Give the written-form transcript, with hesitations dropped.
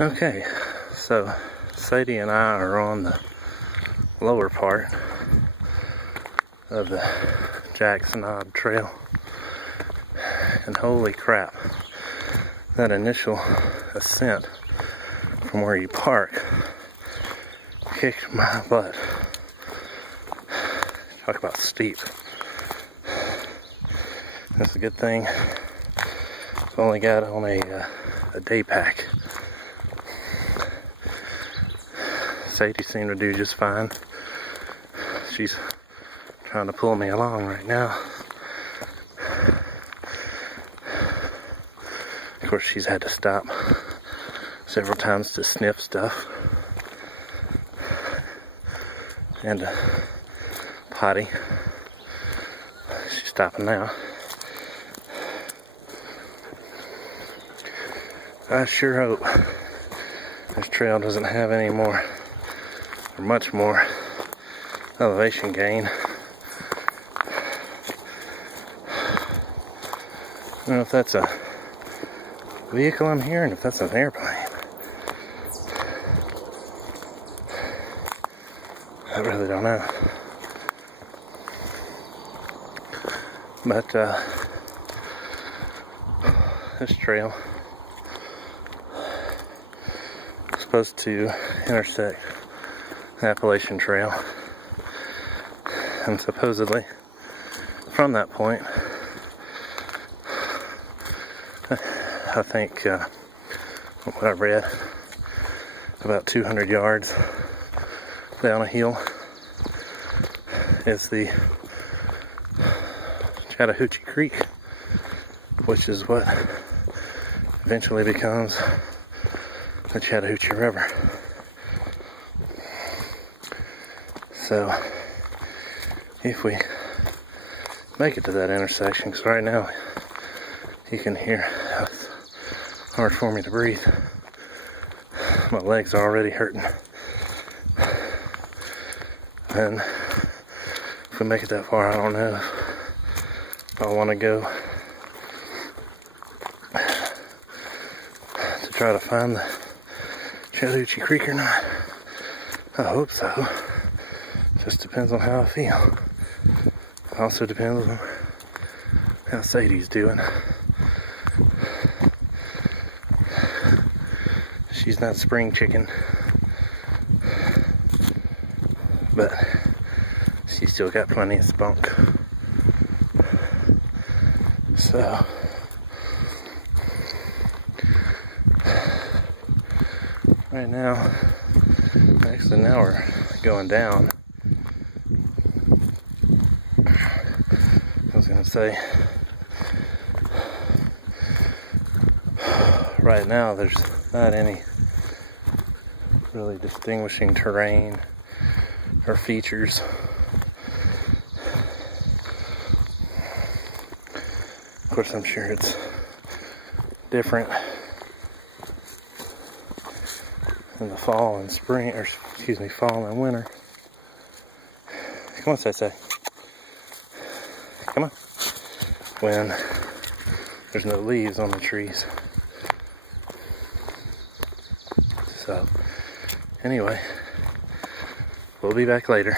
Okay, so Sadie and I are on the lower part of the Jackson Knob Trail, and holy crap, that initial ascent from where you park kicked my butt. Talk about steep. That's a good thing I've only got on a day pack. Sadie seemed to do just fine. She's trying to pull me along right now. Of course, she's had to stop several times to sniff stuff and potty. She's stopping now. I sure hope this trail doesn't have any more or much more elevation gain. I don't know if that's a vehicle I'm hearing, if that's an airplane. I really don't know. But this trail is supposed to intersect the Appalachian Trail, and supposedly from that point, I think what I read, about 200 yards down a hill is the Chattahoochee Creek, which is what eventually becomes the Chattahoochee River. So if we make it to that intersection, because right now you can hear how it's hard for me to breathe. My legs are already hurting. And if we make it that far, I don't know if I want to go to try to find the Chattahoochee Creek or not. I hope so. Just depends on how I feel. Also depends on how Sadie's doing. She's not spring chicken, but she's still got plenty of spunk. So right now, actually now we're going down. I was gonna say, right now there's not any really distinguishing terrain or features. Of course, I'm sure it's different in the fall and spring, or excuse me, fall and winter. Come on, say. Come on. When there's no leaves on the trees. So, anyway, we'll be back later.